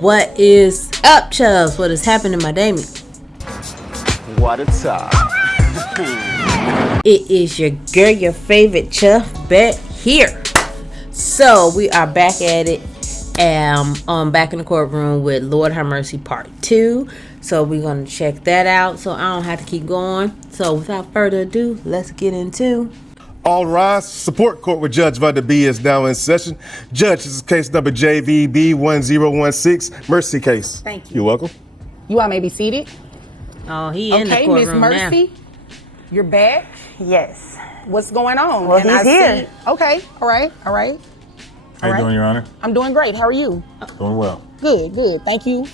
What is up, Chubbs? What is happening, my Damien? What a top. It is your girl, your favorite Chubbette here. So we are back at it. Back in the courtroom with Lord Have Mercy Part 2. So we're gonna check that out. So I don't have to keep going. So without further ado, let's get into. All rise. Support court with Judge Vonda B is now in session. Judge, this is case number JVB 1016, Mercy case. Thank you. You're welcome. You all may be seated. Oh, he in the Okay, courtroom Miss Mercy, now. you're back. Yes. What's going on? Well, he's here. Okay, all right. How you doing, Your Honor? I'm doing great. How are you? Doing well. Good. Thank you.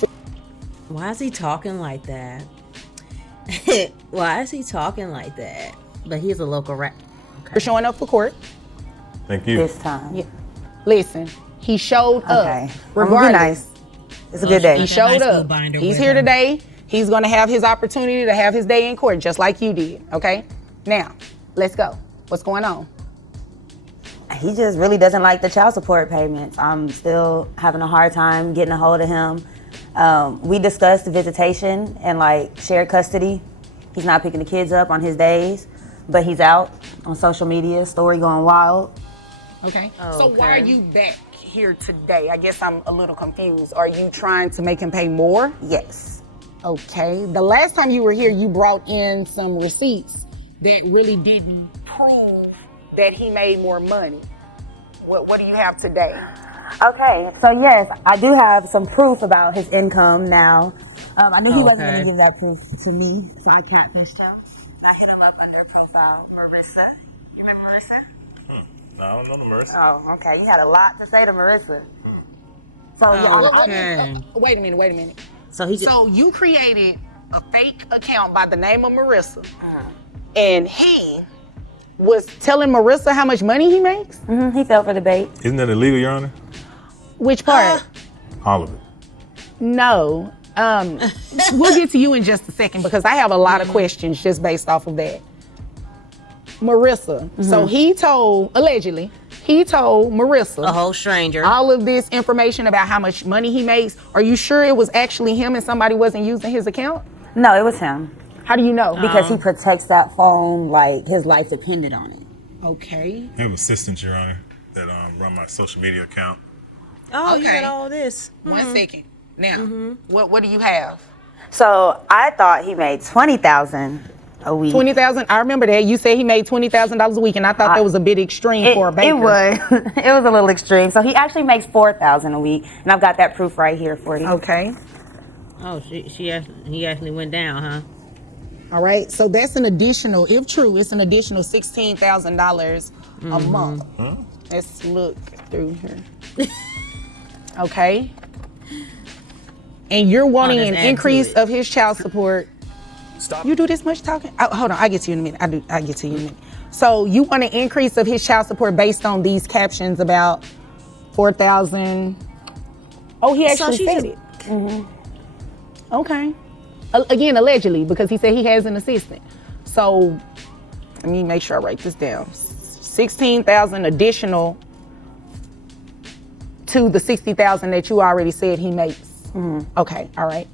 Why is he talking like that? Why is he talking like that? But he's a local rap. For showing up for court. Thank you. This time. Yeah. Listen, he showed up. Okay. Regardless. Nice. It's a good day. He showed up. He's here today. He's going to have his opportunity to have his day in court, just like you did. Okay? Now, let's go. What's going on? He just really doesn't like the child support payments. I'm still having a hard time getting a hold of him. We discussed visitation and shared custody. He's not picking the kids up on his days, but he's out on social media, story going wild. Okay. Oh, so okay. why are you back here today? I guess I'm a little confused. Are you trying to make him pay more? Yes. Okay. The last time you were here, you brought in some receipts that really didn't prove that he made more money. What do you have today? Okay, so yes, I do have some proof about his income now. I knew he wasn't going to give that proof to me, so I catfished him. I hit him up under profile Marissa. You remember Marissa? No, I don't know Marissa. Oh, okay. You had a lot to say to Marissa. So Wait a minute. So he just. So you created a fake account by the name of Marissa, and he was telling Marissa how much money he makes? He fell for the bait. Isn't that illegal, Your Honor? Which part? All of it. No. We'll get to you in just a second because I have a lot of questions just based off of that. Marissa. So allegedly, he told Marissa, a whole stranger, all of this information about how much money he makes. Are you sure it was actually him and somebody wasn't using his account? No, it was him. How do you know? Because he protects that phone like his life depended on it. Okay. I have assistants, Your Honor, that run my social media account. Oh, you Okay. got all this. 1 second. Now, what do you have? So I thought he made $20,000 a week. 20,000. I remember that you said he made $20,000 a week, and I thought that was a bit extreme for a baker. It was. It was a little extreme. So he actually makes $4,000 a week, and I've got that proof right here for you. Okay. Oh, he actually went down, huh? All right. So that's an additional, if true, it's an additional $16,000 a month. Huh? Let's look through here. Okay. And you're wanting an increase of his child support. Stop. You do this much talking? Oh, hold on, I get to you in a minute. I get to you in a minute. So you want an increase of his child support based on these captions about 4,000. Oh, he actually said it. Okay. Again, allegedly, because he said he has an assistant. So let me make sure I write this down. 16,000 additional to the 60,000 that you already said he makes. Okay, all right.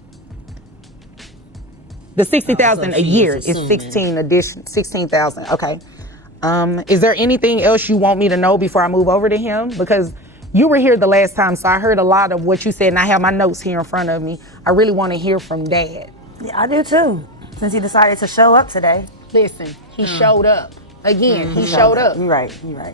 The 60,000 a year is 16,000. Okay. Is there anything else you want me to know before I move over to him? Because you were here the last time, so I heard a lot of what you said, and I have my notes here in front of me. I really want to hear from Dad. Yeah, I do too, since he decided to show up today. Listen, he showed up. Again, he showed up. You're right.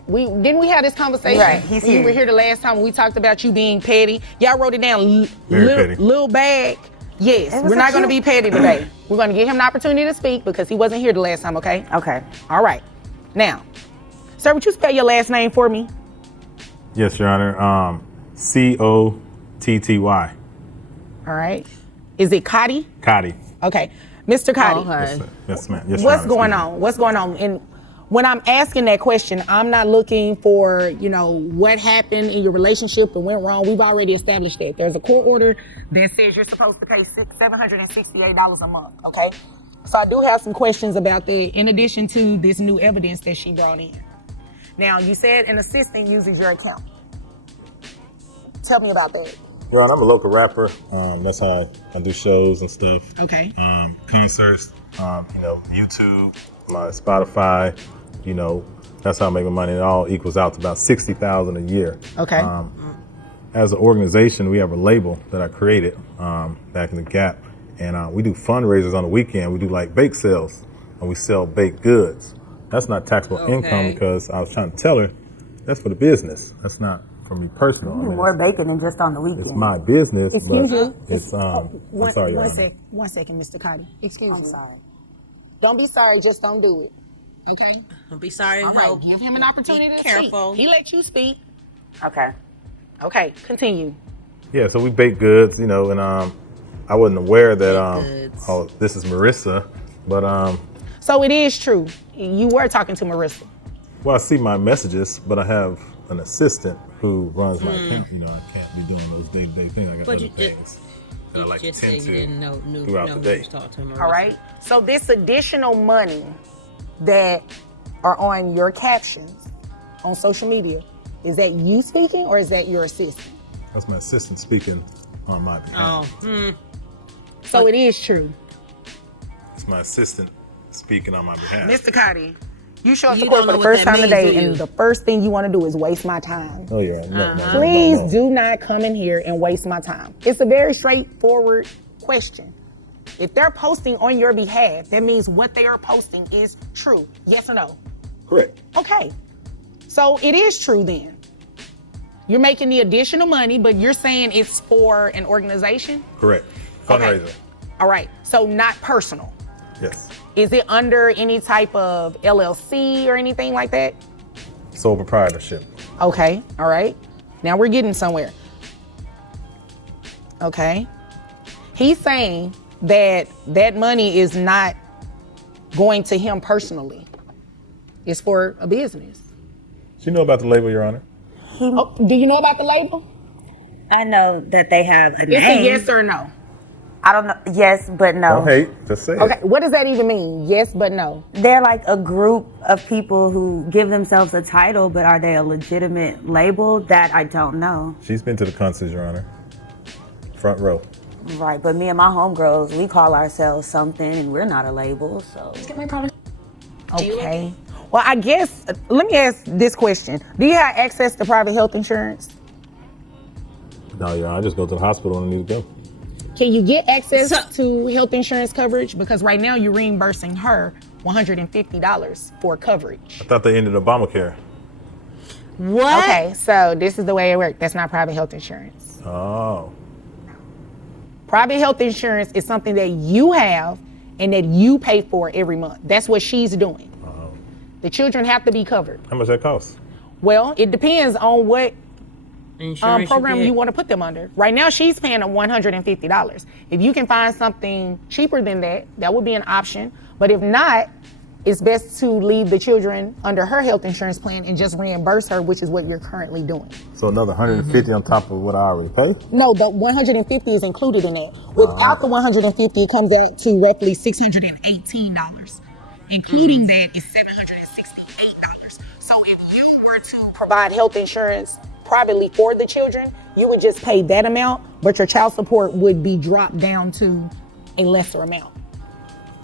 Didn't we have this conversation? Right, he's when here. You were here the last time when we talked about you being petty. Y'all wrote it down. Very petty. Little bag. Yes, It was we're not a going to cute- be petty today. We're going to give him an opportunity to speak because he wasn't here the last time, okay? Okay. All right. Now, sir, would you spell your last name for me? Yes, Your Honor. Cotty. All right. Is it Cotty? Cotty. Okay. Mr. Cotty, Okay. Yes, ma'am. Yes, Your what's Honor. going Excuse me. on? What's going on? And when I'm asking that question, I'm not looking for, what happened in your relationship and went wrong. We've already established that. There's a court order that says you're supposed to pay $768 a month, okay? So I do have some questions about that in addition to this new evidence that she brought in. Now, you said an assistant uses your account. Tell me about that. Well, I'm a local rapper. That's how I do shows and stuff. Okay. Concerts, YouTube, my Spotify, that's how I make my money. It all equals out to about $60,000 a year. Okay. As an organization, we have a label that I created back in the Gap, and we do fundraisers on the weekend. We do like bake sales, and we sell baked goods. That's not taxable income because I was trying to tell her that's for the business. That's not for me personal. More bacon than just on the weekend. It's my business, Excuse but me. it's I'm sorry, Your Honor. One second, Mr. Cotty. Excuse I'm me. sorry. Don't be sorry, just don't do it. Okay? Don't be sorry. All right, give him an opportunity to careful. speak. He let you speak. Okay. Okay, continue. Yeah, so we bake goods, and I wasn't aware that Baked goods. this is Marissa, but So it is true. You were talking to Marissa. well, I see my messages, but I have an assistant who runs my account. I can't be doing those day-to-day things. I got But other you things that I like to just said tend you to didn't know throughout the day. talk to him. All right. So this additional money that are on your captions on social media, is that you speaking or is that your assistant? That's my assistant speaking on my behalf. So it is true. It's my assistant speaking on my behalf. Mr. Cotty, you show up to You court don't for know the what first that time means, today, do you? and the first thing you want to do is waste my time. Oh yeah, no. Please do not come in here and waste my time. It's a very straightforward question. If they're posting on your behalf, that means what they are posting is true. Yes or no? Correct. Okay. So it is true then. You're making the additional money, but you're saying it's for an organization? Correct. Fundraiser. Okay. All right. So not personal. Yes. Is it under any type of LLC or anything like that? Sole proprietorship. Okay. All right. Now we're getting somewhere. Okay. He's saying that that money is not going to him personally. It's for a business. Do you know about the label, Your Honor? Oh, do you know about the label? I know that they have a It's name. a yes or no. I don't know. Yes, but no. Don't hate. Just say Okay. it. What does that even mean? Yes, but no. They're like a group of people who give themselves a title, but are they a legitimate label? That I don't know. She's been to the concerts, Your Honor. Front row. Right, but me and my homegirls, we call ourselves something, and we're not a label, so. Okay. Well, I guess, let me ask this question. Do you have access to private health insurance? No, Your Honor. I just go to the hospital when I need to go. Can you get access to health insurance coverage? Because right now you're reimbursing her $150 for coverage. I thought they ended Obamacare. What? Okay, so this is the way it works. That's not private health insurance. Oh. Private health insurance is something that you have and that you pay for every month. That's what she's doing. The children have to be covered. How much that cost? Well, it depends on what Insurance program get. you want to put them under. Right now, she's paying them $150. If you can find something cheaper than that, that would be an option. But if not, it's best to leave the children under her health insurance plan and just reimburse her, which is what you're currently doing. So another 150 on top of what I already pay? No, the 150 is included in that. Without the 150, it comes out to roughly $618. Including that is $768. So if you were to provide health insurance privately for the children, you would just pay that amount, but your child support would be dropped down to a lesser amount.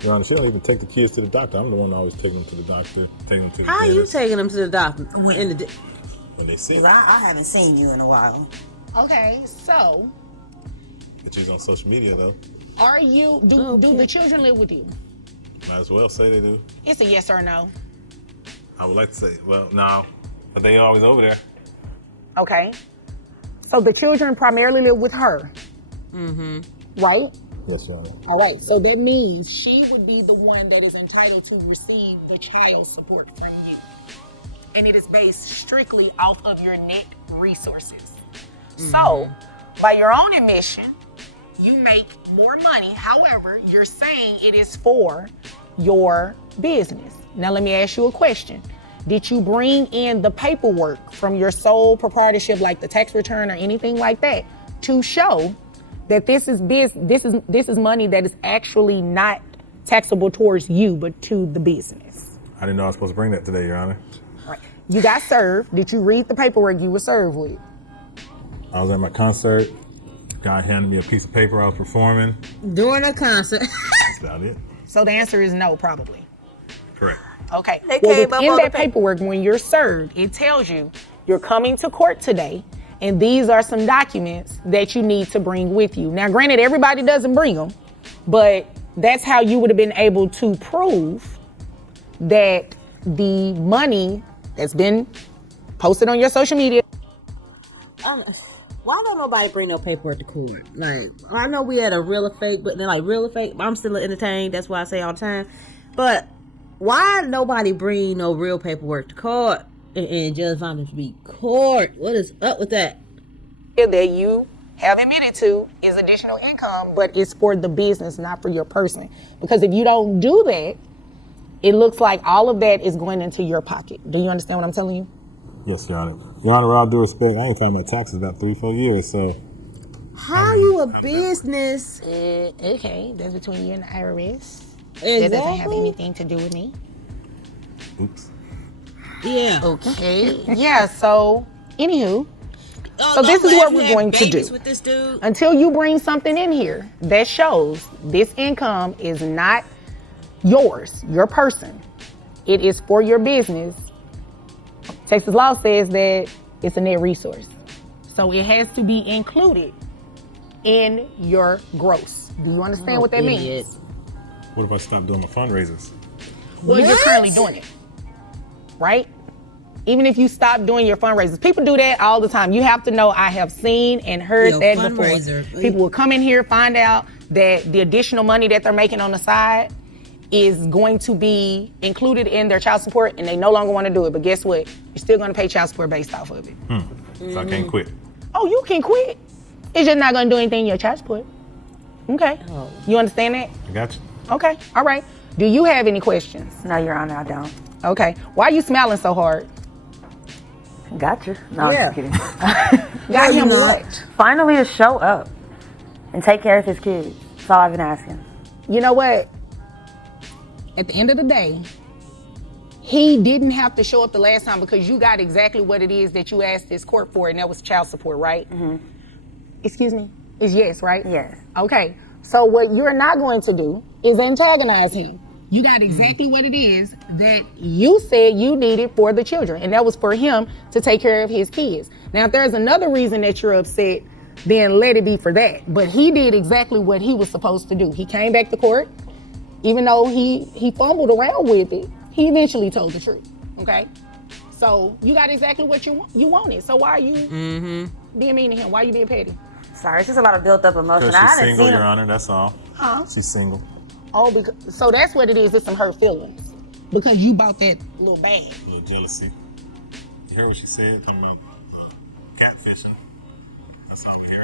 Your Honor, she don't even take the kids to the doctor. I'm the one always taking them to the doctor, taking them to the How are you dentist taking them to the doctor? when they sick. I haven't seen you in a while. Okay, so But she's on social media though. are you, do the children live with you? Might as well say they do. It's a yes or no. I would like to say, well, no, but they always over there. Okay. So the children primarily live with her. Right? Yes, Your Honor. All right, so that means she would be the one that is entitled to receive the child support from you. And it is based strictly off of your net resources. So, by your own admission, you make more money. However, you're saying it is for your business. Now, let me ask you a question. Did you bring in the paperwork from your sole proprietorship, like the tax return or anything like that, to show that this is money that is actually not taxable towards you, but to the business? I didn't know I was supposed to bring that today, Your Honor. All right. You got served. Did you read the paperwork you were served with? I was at my concert. Guy handed me a piece of paper I was performing. During a concert. That's about it. So the answer is no, probably. Correct. Okay. They Well, came up within on that the paperwork, when you're served, it tells you you're coming to court today, and these are some documents that you need to bring with you. Now, granted, everybody doesn't bring them, but that's how you would have been able to prove that the money that's been posted on your social media. Why don't nobody bring no paperwork to court? Like, I know we had a real or fake, but then like real or fake, I'm still entertained. That's why I say all the time. But why nobody bring no real paperwork to court and Judge Vonda to be court? What is up with that? That you have admitted to is additional income, but it's for the business, not for your person. Because if you don't do that, it looks like all of that is going into your pocket. Do you understand what I'm telling you? Yes, Your Honor. Your Honor, with all due respect, I ain't filed my taxes about 3-4 years, so. How you a business? Okay, that's between you and the IRS. Exactly. That doesn't have anything to do with me. Oops. Yeah. Okay. Yeah, so, anywho. So this is what we're going to do. With this dude. Until you bring something in here that shows this income is not yours, your person. It is for your business. Texas law says that it's a net resource. So it has to be included in your gross. Do you understand what that means? What if I stop doing my fundraisers? Well, you're currently doing it, right? Even if you stop doing your fundraisers. People do that all the time. You have to know, I have seen and heard that before. People will come in here, find out that the additional money that they're making on the side is going to be included in their child support, and they no longer want to do it. But guess what? You're still going to pay child support based off of it. So I can't quit. Oh, you can quit. It's just not going to do anything in your child support. Okay. Oh. You understand that? I got you. Okay. All right. Do you have any questions? No, Your Honor, I don't. Okay. Why are you smiling so hard? Gotcha. No, I'm just kidding. Got him what? Finally to show up and take care of his kids. That's all I've been asking. You know what? At the end of the day, he didn't have to show up the last time because you got exactly what it is that you asked this court for, and that was child support, right? Mm-hmm. Excuse me? It's yes, right? Yes. Okay. So what you're not going to do is antagonize him. You got exactly what it is that you said you needed for the children, and that was for him to take care of his kids. Now, if there's another reason that you're upset, then let it be for that. But he did exactly what he was supposed to do. He came back to court. Even though he fumbled around with it, he eventually told the truth, okay? So you got exactly what you wanted. So why are you being mean to him? Why are you being petty? Sorry, it's just a lot of built up emotion. Because she's single, Your Honor, that's all. Huh? She's single. Oh, so that's what it is. It's some hurt feelings. Because you bought that little bag. A little jealousy. You heard what she said? Catfishing. That's all we hear.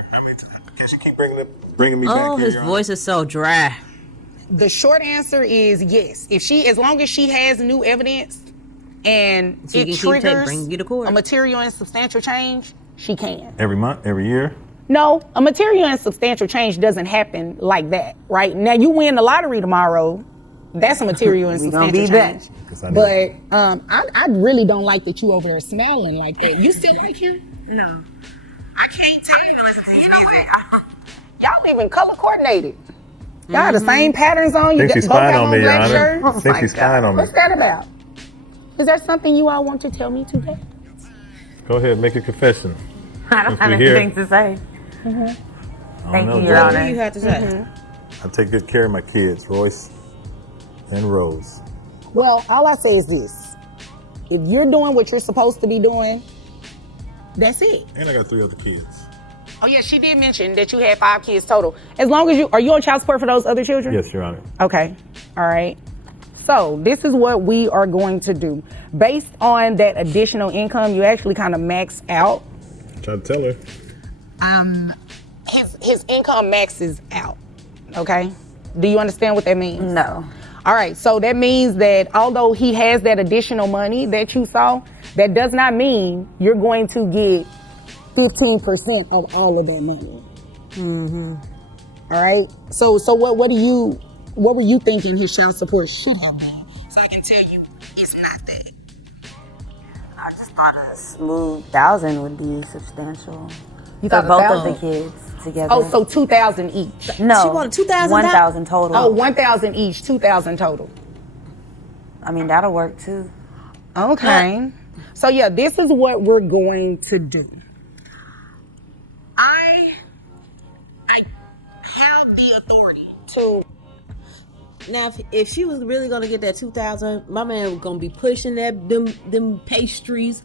Can she keep bringing me back here, Oh, his Your Honor? voice is so dry. The short answer is yes. As long as she has new evidence and So it triggers bring you to court. a material and substantial change, she can. Every month? Every year? No, a material and substantial change doesn't happen like that, right? Now, you win the lottery tomorrow, that's a material and substantial change. But I really don't like that you over there smiling like that. You still like him? No. I can't tell you. You know what? Y'all even color coordinated. Y'all have the same patterns on. You I think she's both spying have on me, Your black Honor. shirts. I think she's spying on me. What's that about? Is there something you all want to tell me today? Go ahead, make a confession. I don't Since have we're here. anything to say. Thank you, Your What Honor. do you have to say? I take good care of my kids, Royce and Rose. Well, all I say is this. If you're doing what you're supposed to be doing, that's it. And I got 3 other kids. Oh, yeah, she did mention that you had 5 kids total. As long as are you on child support for those other children? Yes, Your Honor. Okay. All right. So this is what we are going to do. Based on that additional income, you actually kind of max out. Try to tell her. His income maxes out. Okay. Do you understand what that means? No. All right. So that means that although he has that additional money that you saw, that does not mean you're going to get 15% of all of that money. All right. So what were you thinking his child support should have been? So I can tell you it's not that. I just thought a smooth 1,000 would be substantial. You For thought both 1,000? of the kids. together. Oh, so 2,000 each. no. She wanted 2,000. 1,000 total. Oh, 1,000 each, 2,000 total. I mean, that'll work too. Okay. So yeah, this is what we're going to do. I have the authority to. Now, if she was really gonna get that 2,000, my man was gonna be pushing them pastries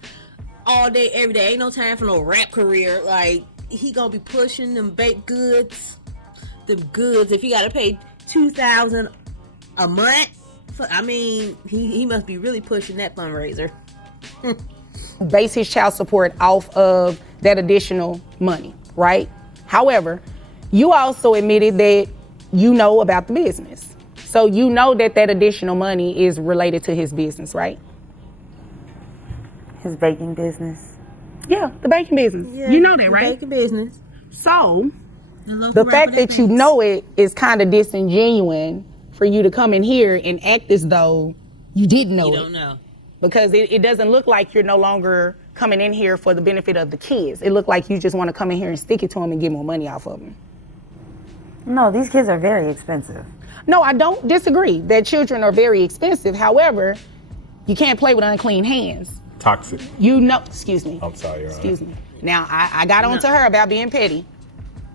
all day, every day. Ain't no time for no rap career. Like, he gonna be pushing them baked goods, them goods. If you gotta pay 2,000 a month, I mean, he must be really pushing that fundraiser. Base his child support off of that additional money, right? However, you also admitted that you know about the business. So you know that additional money is related to his business, right? His baking business. Yeah, the baking business. Yeah, you know that, the right? baking business. So the fact that you know it is kind of disingenuous for you to come in here and act as though you didn't know it. You don't know. Because it doesn't look like you're no longer coming in here for the benefit of the kids. It looked like you just want to come in here and stick it to them and get more money off of them. No, these kids are very expensive. No, I don't disagree that children are very expensive. However, you can't play with unclean hands. Toxic. You know, excuse me. I'm sorry, Your Honor. Excuse me. Now, I got on to her about being petty.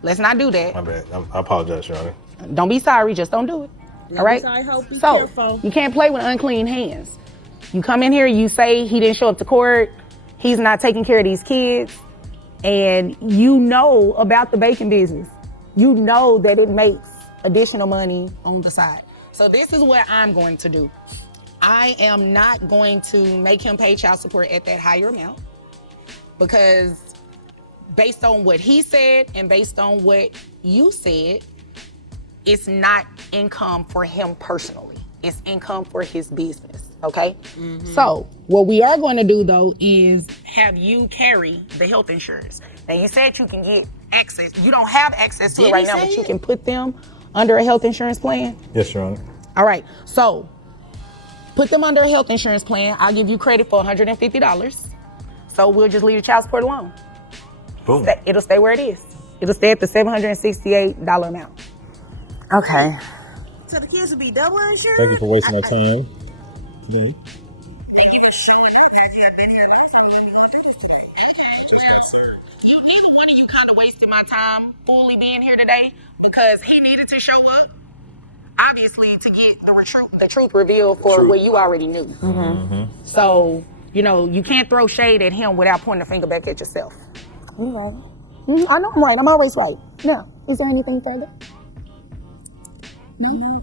Let's not do that. My bad. I apologize, Your Honor. Don't be sorry, just don't do it. All right? Sorry, hope, be So, careful. you can't play with unclean hands. You come in here, you say he didn't show up to court, he's not taking care of these kids, and you know about the baking business. You know that it makes additional money on the side. So this is what I'm going to do. I am not going to make him pay child support at that higher amount, because based on what he said and based on what you said, it's not income for him personally. It's income for his business, okay? Mm-hmm. So what we are going to do, though, is have you carry the health insurance. Now, you said you can get access. You don't have access to it right now, but you can put them under a health insurance plan? Yes, Your Honor. All right, so put them under a health insurance plan. I'll give you credit for $150. So we'll just leave the child support alone. Boom. It'll stay where it is. It'll stay at the $768 amount. Okay. So the kids will be double insured? Thank you for wasting our time. Thank you for showing up that you have been here. Neither one of you kind of wasted my time fully being here today, because he needed to show up, obviously, to get the truth revealed for what you already knew. Mm-hmm. So, you know, you can't throw shade at him without pointing the finger back at yourself. You right. I know I'm right. I'm always right. Now, is there anything further? No?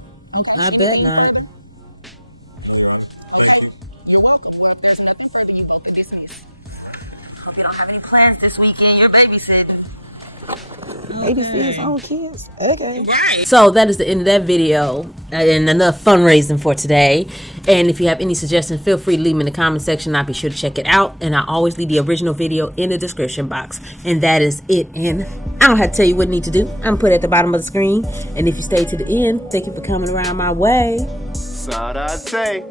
I bet not. Plans this weekend, your babysitting. Babysit his own kids. Okay. Right. So that is the end of that video and enough fundraising for today. And if you have any suggestions, feel free to leave them in the comment section. I'll be sure to check it out. And I always leave the original video in the description box. And that is it. And I don't have to tell you what you need to do. I'm going to put it at the bottom of the screen. And if you stay to the end, thank you for coming around my way. Sarate.